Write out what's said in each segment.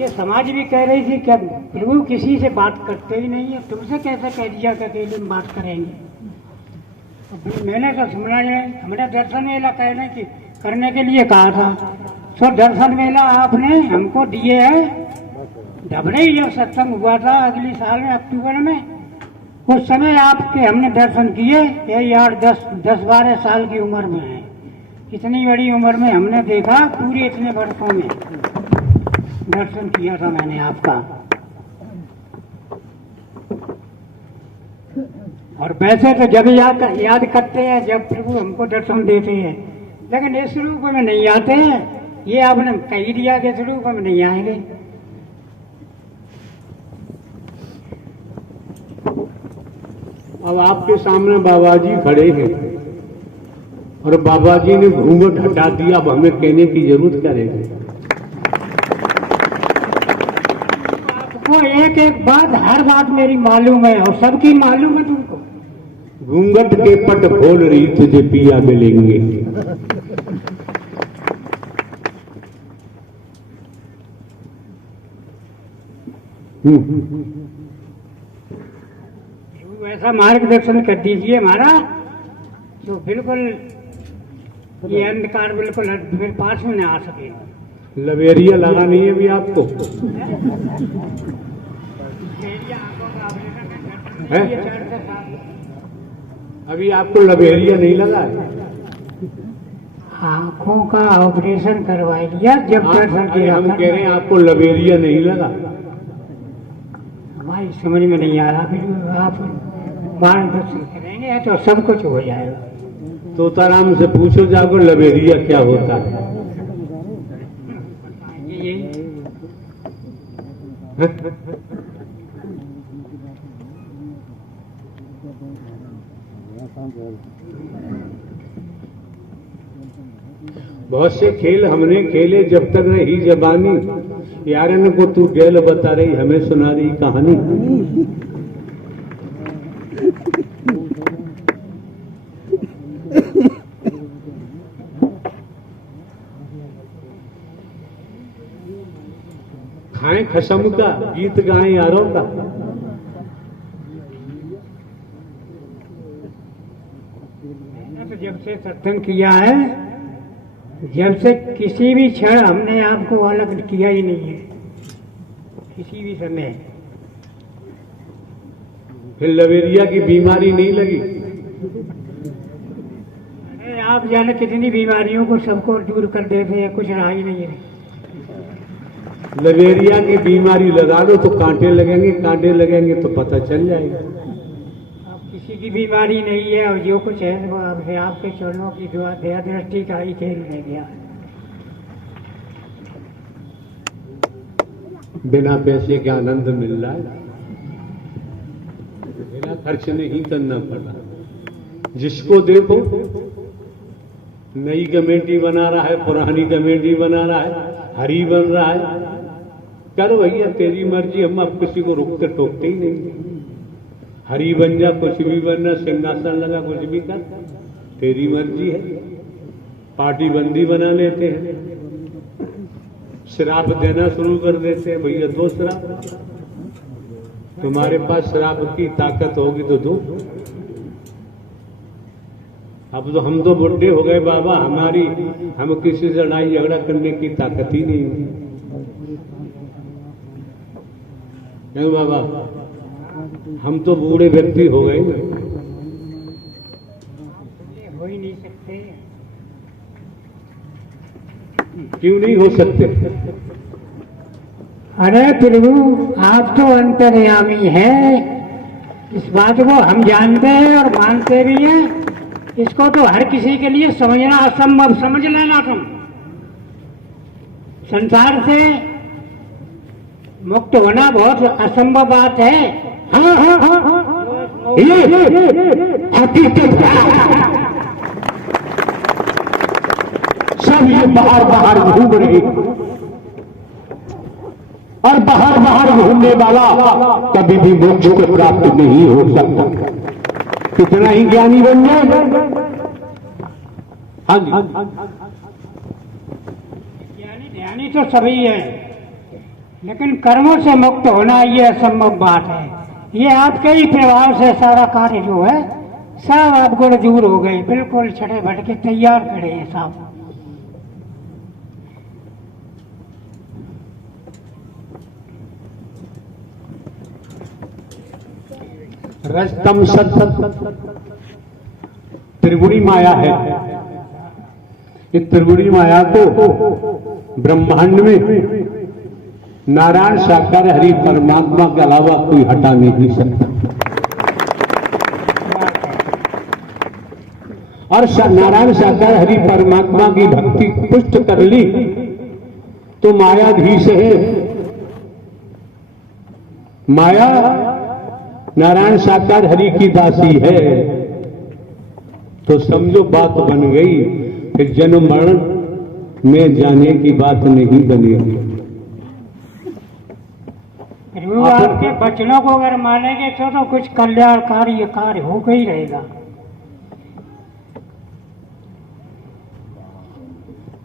ये समाज भी कह रही थी क्या प्रभु किसी से बात करते ही नहीं है, तुमसे कैसे कह दिया कि अकेले में बात करेंगे। तो मैंने तो सुना है, हमने दर्शन मेला करने के लिए कहा था, तो दर्शन मेला आपने हमको दिए है। ढबड़े ही जब सत्संग हुआ था अगली साल में अक्टूबर में, उस समय आपके हमने दर्शन किए। यही 8-10-12 साल की उम्र में है, इतनी बड़ी उम्र में हमने देखा, पूरे इतने वर्षों में दर्शन किया था मैंने आपका। और वैसे तो जब याद करते हैं जब प्रभु हमको दर्शन देते हैं, लेकिन इस रूप में नहीं आते हैं। ये आपने कह दिया कि इस रूप में नहीं आएंगे। अब आपके सामने बाबा जी खड़े हैं और बाबा जी ने घूंघट हटा दिया, अब हमें कहने की जरूरत क्या रहेगी। आपको एक एक बात, हर बात मेरी मालूम है और सबकी मालूम है तुमको। घूंघट के पट खोल रही तुझे पिया मिलेंगे। ऐसा मार्गदर्शन कर दीजिए हमारा, तो बिल्कुल ये अंधकार बिल्कुल मेरे पास में न आ सके। लवेरिया लगानी है भी आपको है? अभी आपको लवेरिया नहीं लगा है? आंखों का ऑपरेशन करवा लिया जब दर्शन किया। हम कह रहे हैं आपको लवेरिया नहीं लगा। हमारी समझ में नहीं आ रहा, फिर आप मार्गदर्शन करेंगे तो सब कुछ हो जाएगा। तोताराम से पूछो जाको लवेरिया क्या होता है। बहुत से खेल हमने खेले जब तक रही जबानी, यारन को तू गैल बता रही, हमें सुना रही कहानी। खाएं खसम का, गीत गाएं यारों का। तो जब से सत्संग किया है, जब से किसी भी क्षण हमने आपको अलग किया ही नहीं है, किसी भी समय। फिर लवेरिया की बीमारी नहीं लगी? अरे आप जाने कितनी बीमारियों को सबको दूर कर देते हैं, कुछ रहा ही नहीं है। लवेरिया की बीमारी लगा दो तो कांटे लगेंगे, कांटे लगेंगे तो पता चल जाएगा। अब किसी की बीमारी नहीं है, और जो कुछ है वो आपके चरणों की दुआ दया दृष्टि का ही खेल रह गया। बिना पैसे के आनंद मिल रहा है, बिना खर्च नहीं करना पड़ा। जिसको देखो नई कमेटी बना रहा है, पुरानी कमेटी बना रहा है, हरी बन रहा है। कर भैया तेरी मर्जी, हम अब किसी को रोकते टोकते ही नहीं। हरी बन जा, कुछ भी बनना, सिंहासन लगा, कुछ भी कर, तेरी मर्जी है। पार्टी बंदी बना लेते हैं, श्राप देना शुरू कर देते हैं, भैया दो श्राप। तुम्हारे पास श्राप की ताकत होगी तो दो। अब तो हम तो बुढ़े हो गए बाबा, हम किसी से लड़ाई झगड़ा करने की ताकत ही नहीं है। क्यों बाबा, हम तो बूढ़े व्यक्ति हो गए ना। हो ही नहीं सकते। क्यों नहीं हो सकते? अरे प्रभु आप तो अंतर्यामी है, इस बात को हम जानते हैं और मानते भी हैं। इसको तो हर किसी के लिए समझना असंभव समझ लेना। तुम संसार से मुक्त होना बहुत असंभव बात है। हाँ हाँ हाँ हाँ सब ये बाहर बाहर घूम रहे, और बाहर बाहर घूमने वाला कभी भी मोक्ष को प्राप्त नहीं हो सकता। कितना ही ज्ञानी बन जाए। हाँ जी, ज्ञानी तो सभी है, लेकिन कर्मों से मुक्त होना ये असंभव बात है। ये आपके ही प्रभाव से सारा कार्य जो है सब आपको दूर हो गए, बिल्कुल छठे भट के तैयार खड़े हैं साहब। रजतम सत त्रिगुणी माया है। इस त्रिगुणी माया को ब्रह्मांड में नारायण साकार हरि परमात्मा के अलावा कोई हटा नहीं सकता। और नारायण साकार हरि परमात्मा की भक्ति पुष्ट कर ली तो मायाधीश है। माया नारायण साकार हरि की दासी है। तो समझो बात बन गई, फिर जन्म मरण में जाने की बात नहीं बनेगी। आपके वचनों को अगर मानेंगे तो कुछ कल्याणकारी कार्य हो ही रहेगा।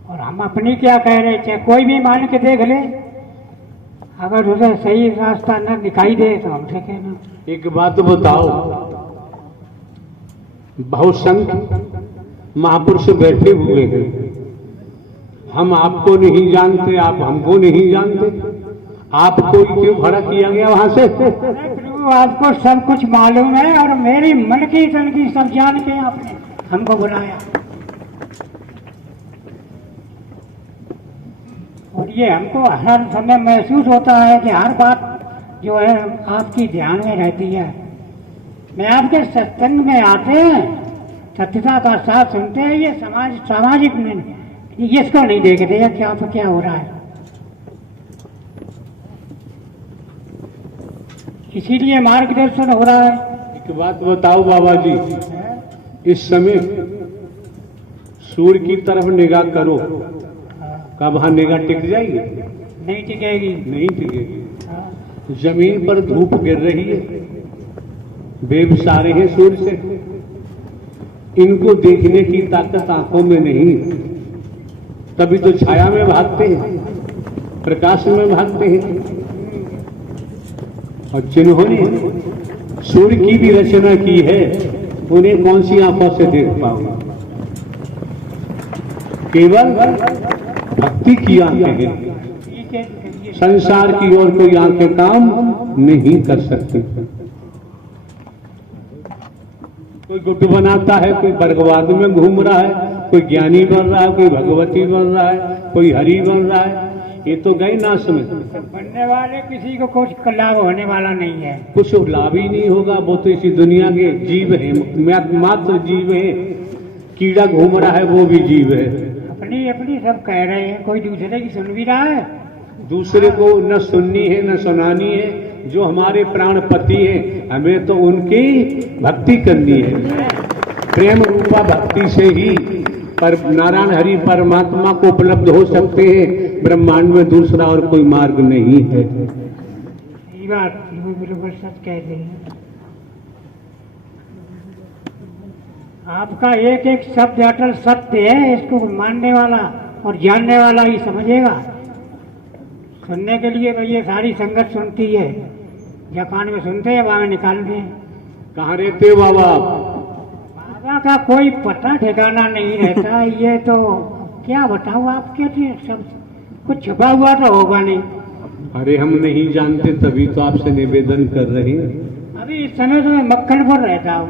और हम अपनी क्या कह रहे थे, कोई भी मान के देख ले, अगर उसे सही रास्ता न दिखाई दे तो हमसे कहना। एक बात बताओ, बहुसंख्य महापुरुष बैठे हुए हैं, हम आपको नहीं जानते, आप हमको नहीं जानते, आपको क्यों खड़ा किया गया वहां से? प्रभु आपको सब कुछ मालूम है और मेरी मन की तन की सब जान के आपने हमको बुलाया। और ये हमको हर समय महसूस होता है कि हर बात जो है आपकी ध्यान में रहती है। मैं आपके सत्संग में आते हैं, सत्यता का साथ सुनते हैं, ये सामाजिक में इसको नहीं देखते क्या तो क्या हो रहा है। इसीलिए मार्गदर्शन हो रहा है। एक बात बताओ बाबा जी, इस समय सूर्य की तरफ निगाह करो, क्या वहां निगाह टिक जाएगी? नहीं टिकेगी। नहीं टिकेगी। जमीन पर धूप गिर रही है, वेव सारे हैं सूर्य से, इनको देखने की ताकत आंखों में नहीं, तभी तो छाया में भागते हैं, प्रकाश में भागते हैं। और जिन्होंने सूर्य की भी रचना की है, उन्हें कौन सी आंखों से देख पाओगे? केवल भक्ति की आंखें हैं, संसार की और कोई आंखें काम नहीं कर सकती। कोई गुट बनाता है, कोई वर्गवाद में घूम रहा है, कोई ज्ञानी बन रहा है, कोई भगवती बन रहा है, कोई हरि बन रहा है, ये तो गए नाश में। बनने वाले किसी को कुछ लाभ होने वाला नहीं है, कुछ लाभ ही नहीं होगा। वो तो इसी दुनिया के जीव है, मात्र जीव है। कीड़ा घूम रहा है वो भी जीव है। अपनी अपनी सब कह रहे हैं, कोई दूसरे की सुन भी रहा है। दूसरे को न सुननी है न सुनानी है। जो हमारे प्राणपति है, हमें तो उनकी भक्ति करनी है। प्रेम रूपा भक्ति से ही पर नारायण हरि परमात्मा को उपलब्ध हो सकते हैं। ब्रह्मांड में दूसरा और कोई मार्ग नहीं है। ये बात बिल्कुल सच कहते हैं। आपका एक एक शब्द अटल सत्य है, इसको मानने वाला और जानने वाला ही समझेगा। सुनने के लिए भाई ये सारी संगत सुनती है, या कान में सुनते हैं वहां निकालते हैं। कहाँ रहते हो बाबा? बाबा का कोई पता ठिकाना नहीं रहता। ये तो क्या बताऊं आपके लिए, सब कुछ छुपा हुआ तो होगा नहीं। अरे हम नहीं जानते, तभी तो आपसे निवेदन कर रहे हैं। अभी इस समय तो मैं मक्खनपुर रहता हूँ,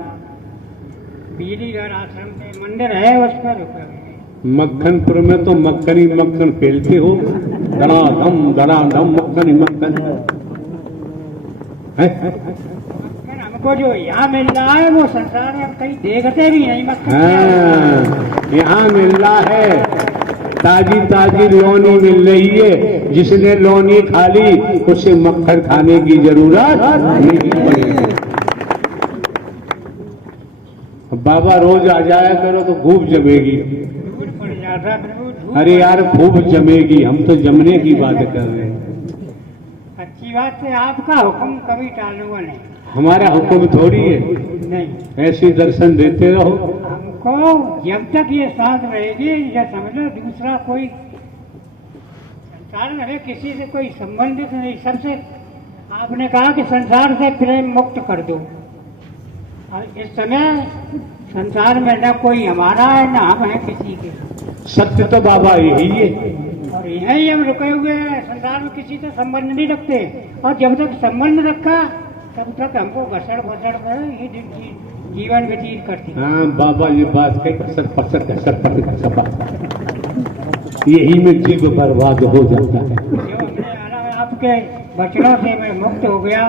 बिजली घर आश्रम के मंदिर है, उस पर रुका हूं। मक्खनपुर में तो मक्खन ही मक्खन फैलते हो, धड़ाधम मक्खन ही मक्खन है। हमको जो यहाँ मिल रहा है वो संसार में कहीं देखते भी नहीं। मक्खन यहाँ मिल रहा है, ताजी ताजी लौनी मिल रही है। जिसने लौनी खा ली उसे मक्खन खाने की जरूरत नहीं पड़ेगी। बाबा रोज आ जाया करो तो खूब जमेगी। अरे यार खूब जमेगी, हम तो जमने की बात कर रहे हैं। अच्छी बात है, आपका हुक्म कभी टालूंगा नहीं। हमारा हुक्म थोड़ी है, नहीं ऐसे दर्शन देते रहो। हमको जब तक ये साथ रहेगी, या समझ लो दूसरा कोई संसार में हमें किसी से कोई संबंधित नहीं, सबसे आपने कहा कि संसार से प्रेम मुक्त कर दो। और इस समय संसार में न कोई हमारा है न हम हैं किसी के। सत्य तो बाबा यही है। और यही हम रुके हुए हैं, संसार में किसी से संबंध नहीं रखते। और जब तक संबंध रखा तब तक हमको घसड़ घसड़ कर ये जीवन व्यतीत करती। हाँ बाबा ये बात है, घसर पसर यही में जीव बर्बाद हो जाता है। जो हमने आपके बचनों से मैं मुक्त हो गया,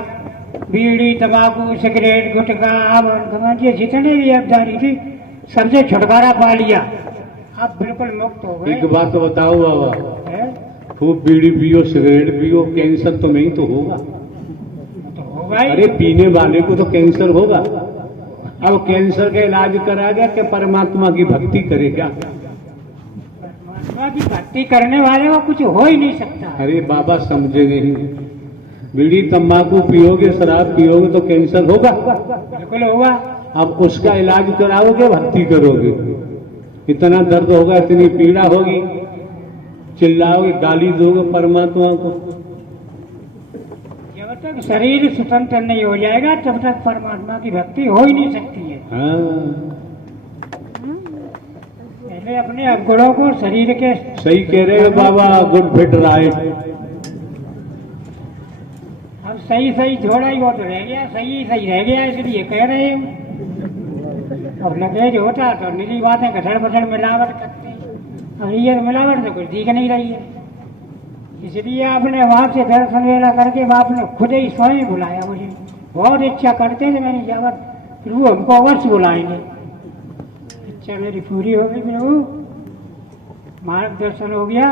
बीड़ी तंबाकू सिगरेट गुटखा आम ये जितने भी अबदारी थी सबसे छुटकारा पा लिया, अब बिल्कुल मुक्त हो गए। एक बात तो बताओ बाबा, है? खूब बीड़ी पियो सिगरेट पियो, कैंसर तो नहीं तो होगा? तो होगा ही। अरे पीने वाले को तो कैंसर होगा। अब कैंसर का इलाज कराएगा कि परमात्मा की भक्ति करेगा? परमात्मा की भक्ति करने वाले को कुछ हो ही नहीं सकता। अरे बाबा समझे नहीं, बीड़ी तंबाकू पियोगे शराब पियोगे तो कैंसर होगा? बिल्कुल होगा। अब उसका इलाज कराओगे भक्ति करोगे, इतना दर्द होगा इतनी पीड़ा होगी, चिल्लाओगे गाली दोगे परमात्मा को। जब तक शरीर स्वतंत्र नहीं हो जाएगा तब तक परमात्मा की भक्ति हो ही नहीं सकती है। हाँ पहले अपने अवगुणों को शरीर के सही कह रहे हो बाबा, गुड फिट राइट। अब सही सही थोड़ा ही वो तो रह गया, सही सही रह गया इसलिए कह रहे हो। अब लगेज होता तो निजी बातें घसड़ बसड़ मिलावट करते, अब ये मिलावट तो कुछ दिख नहीं रही है। इसलिए आपने वहां से दर्शन वेला करके आपने खुद ही स्वयं बुलाया मुझे। बहुत इच्छा करते थे मैंने जावत प्रभु हमको अवश्य बुलाएंगे। इच्छा मेरी पूरी हो गई प्रभु, मार्गदर्शन हो गया।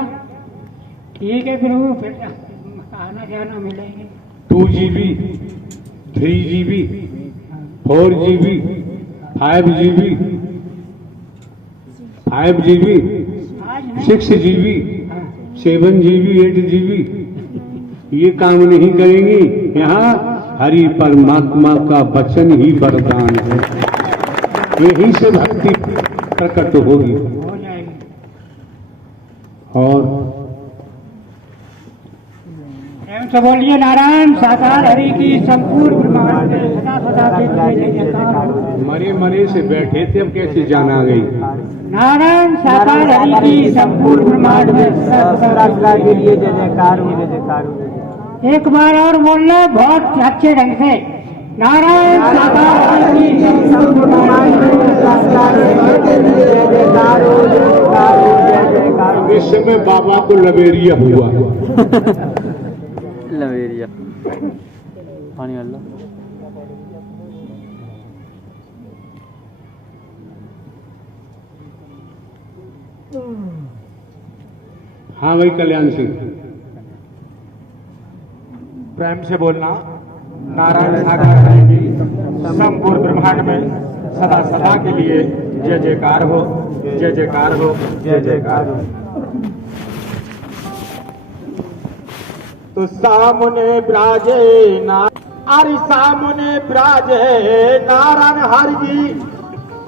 ठीक है प्रभु, फिर आना जाना मिलेंगे। 2GB 3GB 4GB 5GB 5GB आज नहीं 6GB हाँ। 7GB 8GB ये काम नहीं करेंगी। यहाँ हरि परमात्मा का वचन ही वरदान है, यही से भक्ति प्रकट होगी। हो जाएगी। और प्रेम से बोलिए नारायण साकार हरि की संपूर्ण ब्रह्मांड में सदा सदा के लिए जय जयकार। मरे मरे से बैठे थे, अब कैसे जान आ गई? नारायण साकार हरि की संपूर्ण ब्रह्मांड में सदा सदा के लिए जय जयकार हो, जय जयकार हो। एक बार और बोलना बहुत अच्छे ढंग से, नारायण साकार हरि की संपूर्ण ब्रह्मांड में सदा सदा के लिए जय जयकार हो, जय जयकार हो, जय जयकार हो। इस समय बाबा को लबेरिया हुआ। लवेरिया पानी वाला। हाँ भाई कल्याण सिंह, प्रेम से बोलना नारायण सागर हरि की संपूर्ण ब्रह्मांड में सदा सदा के लिए जय जयकार हो, जय जयकार हो, जय जयकार हो। तो सामने ब्राजे ना अरे सामने ब्राजे नारायण हरि जी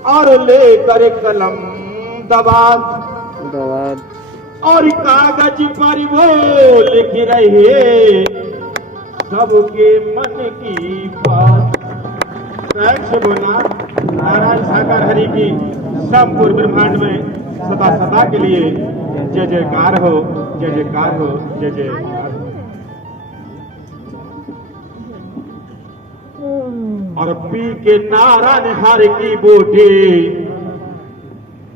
और लेकर कलम दबाद और कागज पर वो लिख रहे सबके मन की बात। प्रेम से बोलना नारायण सागर हरि की संपूर्ण ब्रह्मांड में सदा सदा के लिए जय जयकार हो, जय जयकार हो, जय जयकार हो। और पी के नारायण हरि की बूटी,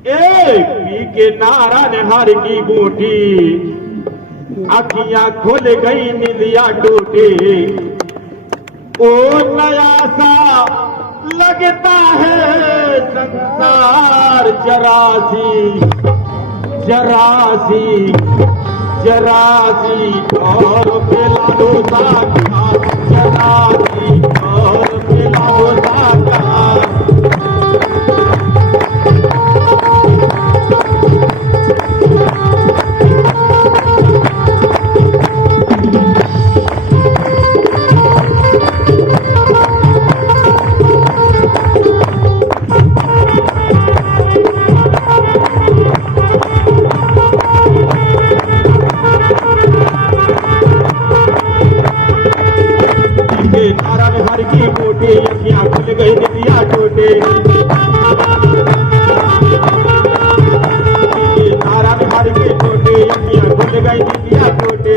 पी के नारायण हरि की बूटी, अखियां खुल गई निदिया टूटी। ओ नया सा लगता है संसार जरासी जरासी जरासी और पिलाओ साका जरासी और पिलाओ साका। नारायण हर की बूटी अखियां खुल गई नितिया टूटे नारायण हर की बूटी अखियां खुल गई नितिया टूटे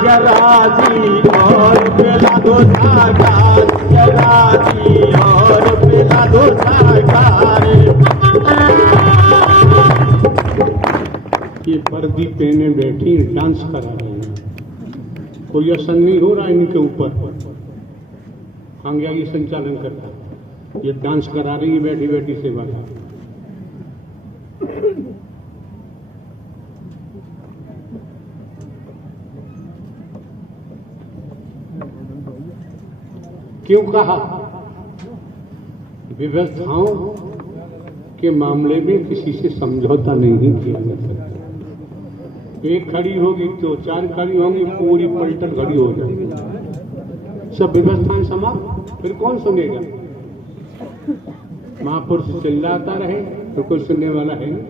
जराजी और पिला दो साकार जराजी और पिला दो साकार ये वर्दी पहने बैठी डांस करा रही है, कोई असर नहीं हो रहा इनके ऊपर। आगे ये संचालन करता है, ये डांस करा रही है बैठी बैठी सेवा का। क्यों कहा व्यवस्थाओं के मामले में किसी से समझौता नहीं किया जा सकता। एक खड़ी होगी तो चार खड़ी होंगी, पूरी पलटन खड़ी हो जाएगी, सब व्यवस्थाएं समाप्त, फिर कौन सुनेगा? महापुरुष चिल्लाता रहे तो कोई सुनने वाला है नहीं।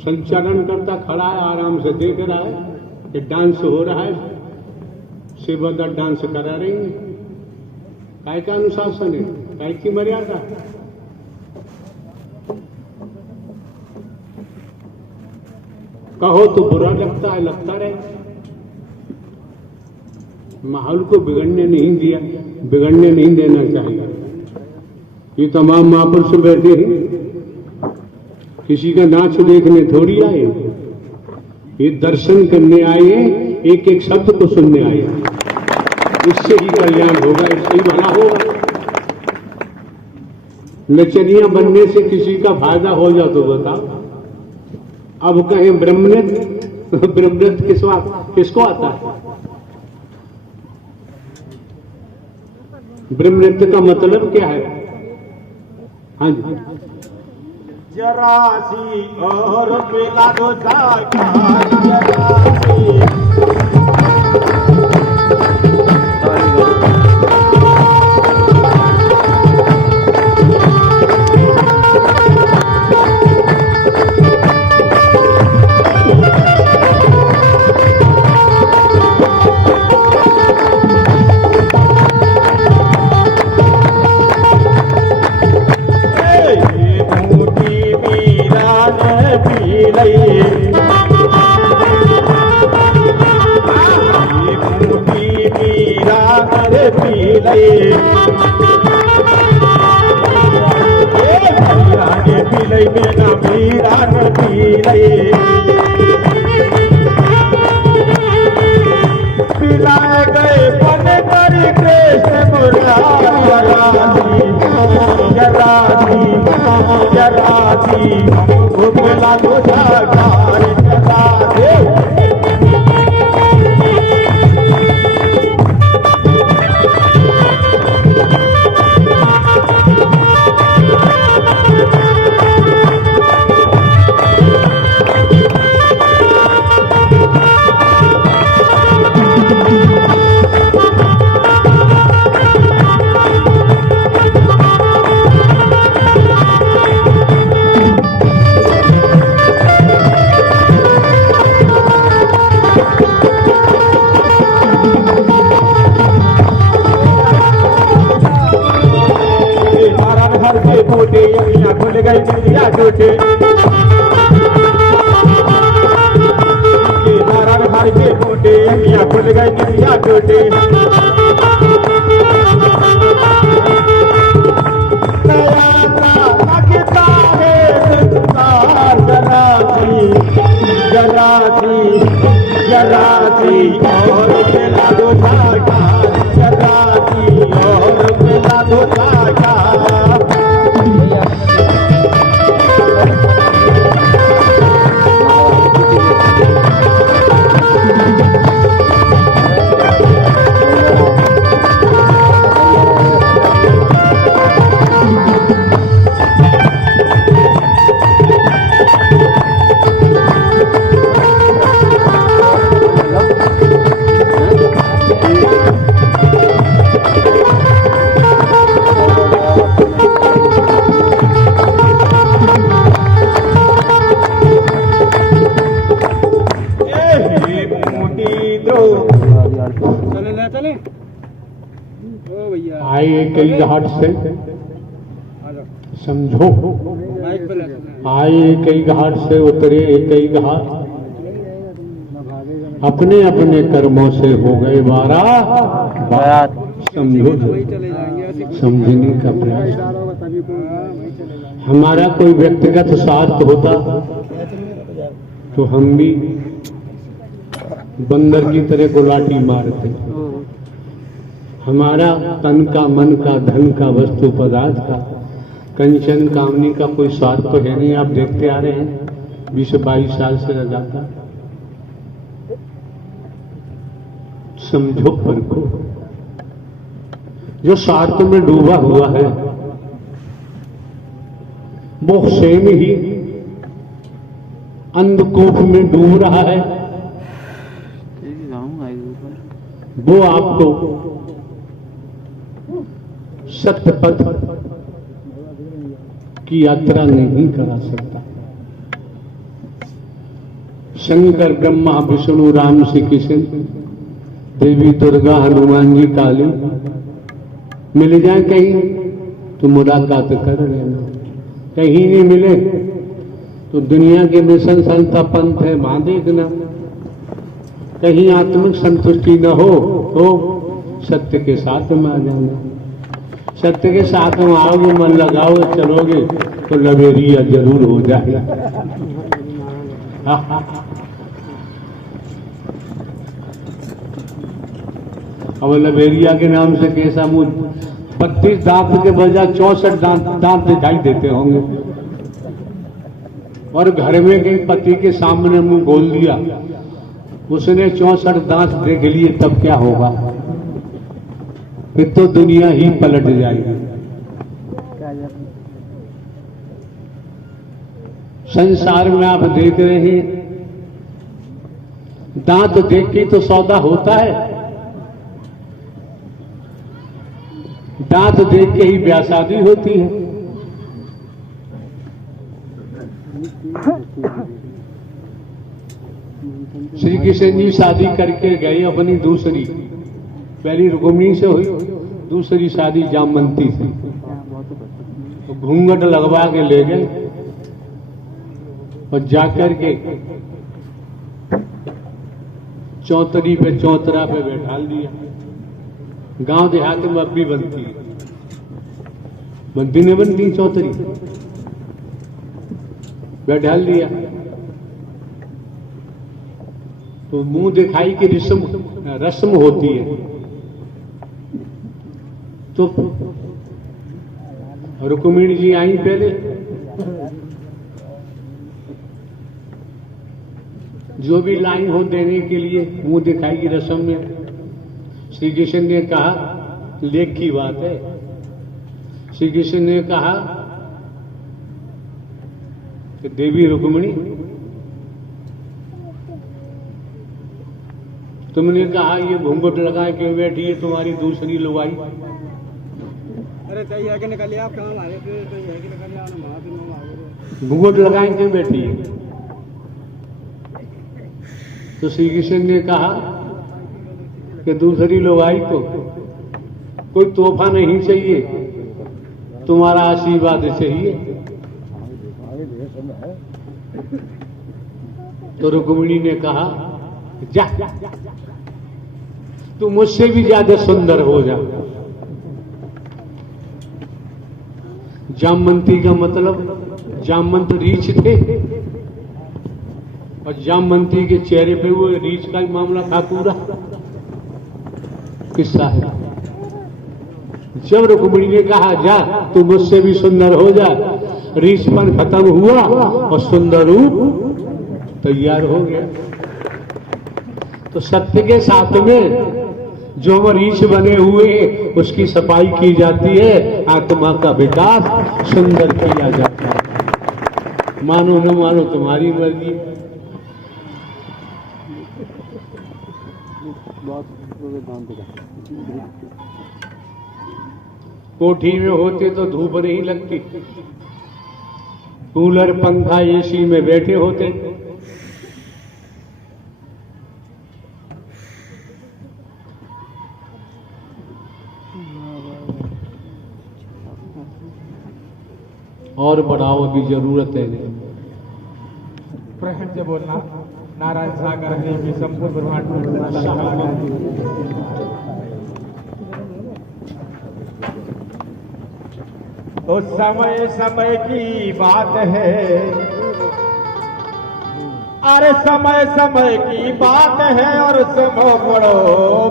संचालन करता खड़ा है, आराम से देख रहा है कि डांस हो रहा है, सेवादार डांस करा रही है। काय का अनुशासन है, काय की मर्यादा? कहो तो बुरा लगता है, लगता रहे। माहौल को बिगड़ने नहीं दिया, बिगड़ने नहीं देना चाहिए। ये तमाम महापुरुष बैठे हैं, किसी का नाच देखने थोड़ी आए, ये दर्शन करने आए, एक एक शब्द को सुनने आए। इससे ही कल्याण होगा, इससे ही भला होगा। नचनिया बनने से किसी का फायदा हो जाए तो बताओ। अब कहें ब्रह्मनित्य, ब्रह्मनित्य किसको आता है? ब्रह्मनित्य का मतलब क्या है? हाँ जी, जरासी और पिला दो साकार जरासी पिलाए गए पन कर कृष्ण जरासी जरासी पिला दो साकार जरासी खुल गई दुनिया टूटे नारायण हर के टूटे अखियां खुल गई दुनिया टूटे लगता है जरासी जरासी जरासी और मिला दो साकार जरासी और मिला दो साकार आए कई घाट से, समझो, आए कई घाट से उतरे कई घाट, अपने अपने कर्मों से हो गए बारात। समझो, समझने का प्रयास। हमारा कोई व्यक्तिगत स्वार्थ होता तो हम भी बंदर की तरह को लाठी मारते। हमारा तन का, मन का, धन का, वस्तु पदार्थ का, कंचन कामनी का कोई स्वार्थ तो है नहीं। आप देखते आ रहे हैं 20-22 साल से लगातार। समझो परखो, जो स्वार्थ में डूबा हुआ है वो स्वयं ही अंधकूप में डूब रहा है। वो आपको सत्य पथ की यात्रा नहीं करा सकता। शंकर, ब्रह्मा, विष्णु, राम, श्री कृष्ण, देवी दुर्गा, हनुमान जी, काली मिल जाए कहीं तो मुलाकात कर लेना। कहीं नहीं मिले तो दुनिया के मिशन संस्था पंथ है, वहां देखना। कहीं आत्मिक संतुष्टि न हो तो सत्य के साथ में आ जाना। सत्य के साथ में आओगे, मन लगाओ, चलोगे तो लवेरिया जरूर हो जाए। अब लवेरिया के नाम से कैसा मुंह, 32 दांत के बजाय 64 दांत दिखाई देते होंगे। और घर में कहीं पति के सामने मुंह खोल दिया, उसने 64 दांत देख लिए, तब क्या होगा? फिर तो दुनिया ही पलट जाएगी। संसार में आप देख रहे हैं, दांत देख के तो सौदा होता है, दांत देख के ही ब्याह शादी होती है। श्री कृष्ण जी शादी करके गए अपनी दूसरी, पहली रुक्मिणी से हुई, दूसरी शादी जामवंती से। तो घूंघट लगवा के ले गए और जाकर के चौतरी पे, चौतरा पे बैठा दिया। गांव देहात में अब भी बनती है, बनती नहीं बनती चौतरी, बैठा दिया। तो मुंह दिखाई की रस्म होती है। तो रुक्मिणी जी आई पहले, जो भी लाइन हो देने के लिए मुंह दिखाई की रस्म में श्री कृष्ण ने कहा, लेख की बात है, श्री कृष्ण ने कहा कि देवी रुक्मिणी, तुमने कहा ये घूंघट लगाए क्यों बैठी है तुम्हारी दूसरी लुगाई? अरे निकल आप कहाँ आए थे? घूंघट लगाए क्यों बैठी है? तो श्री कृष्ण ने कहा कि दूसरी लुगाई को कोई तोहफा नहीं चाहिए, तुम्हारा आशीर्वाद चाहिए। तो रुक्मिणी ने कहा, जा तू मुझसे भी ज्यादा सुंदर हो जा। जामवंती का मतलब, जामवंत रीछ थे और जामवंती के चेहरे पे वो रीछ का ही मामला था। पूरा किस्सा है। जब रुक्मिणी ने कहा, जा तू मुझसे भी सुंदर हो जा, रीछपन खत्म हुआ और सुंदर रूप तैयार हो गया। तो सत्य के साथ में जो रीछ बने हुए उसकी सफाई की जाती है, आत्मा का विकास सुंदर किया जाता है। मानो न मानो तुम्हारी मर्जी। कोठी में होते तो धूप नहीं लगती, कूलर, पंखा, एसी में बैठे होते। और बढ़ावा की जरूरत है। प्रहण से बोलना। नारायण सागर हरि की संपूर्ण ब्रह्मांड तो समय समय की बात है, अरे समय समय की बात है और समय बड़ो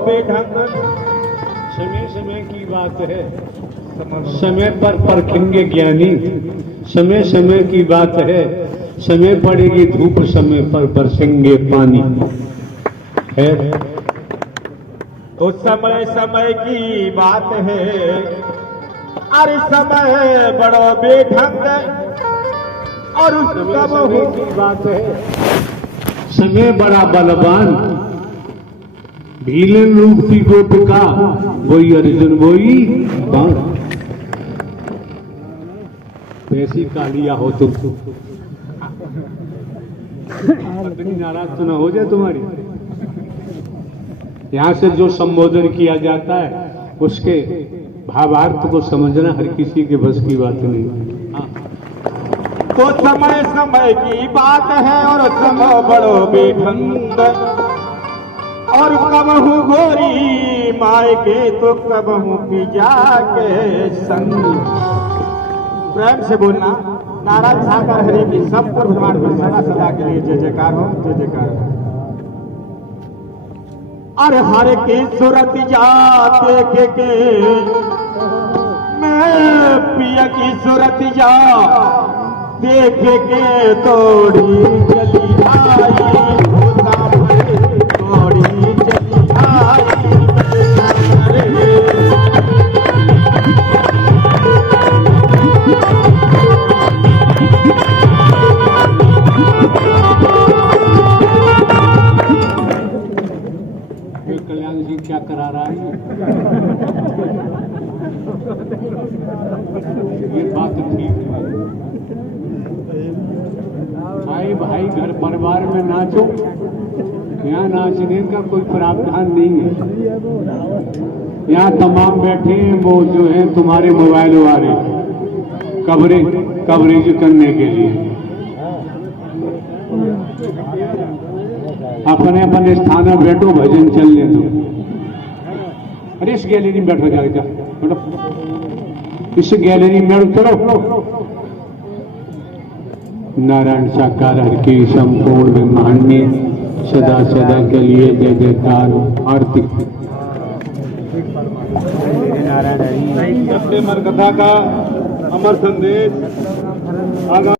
बेढंग। समय समय की बात है, समय पर परखेंगे ज्ञानी। समय समय की बात है, समय पड़ेगी धूप, समय पर बरसेंगे पानी है। तो समय समय की बात है, अरे समय बड़ो बेढंग और उसका समय की बात है, समय बड़ा बलवान। भीलन रूप की गोपिका, वही अर्जुन वही बाण। ऐसी कालिया हो तुम, पत्नी नाराज तो ना हो जाए तुम्हारी। यहां से जो संबोधन किया जाता है उसके भावार्थ को समझना हर किसी के बस की बात नहीं। हाँ। तो समय समय की बात है और समय बड़ो बेढंग और कबहू गोरी माय के तो कबहू पिजा के संग। प्रेम से बोलना। नारायण सागर हरि की संपूर्ण ब्रह्मांड में सदा सदा के लिए जय जयकार हो, जय जयकार हो। अरे हर की सूरत जा देख के मैं पिया की सूरत जा देख के तोड़ी चली आई, तोड़ी चली आई। कल्याण जी क्या करा रहा है? ये बात ठीक है। भाई भाई घर परिवार में नाचो, यहाँ नाचने का कोई प्रावधान नहीं है। यहाँ तमाम बैठे हैं वो जो है तुम्हारे मोबाइल वाले कवरेज करने के लिए। अपने अपने स्थान में बैठो, भजन चलने दो। अरे इस गैलरी में बैठो, जाएगा बैठो इस गैलरी में चलो। नारायण साकार हर की संपूर्ण ब्रह्मांड में सदा सदा के लिए जय जयकार आरती। नारायण हरि। कथा का अमर संदेश आगा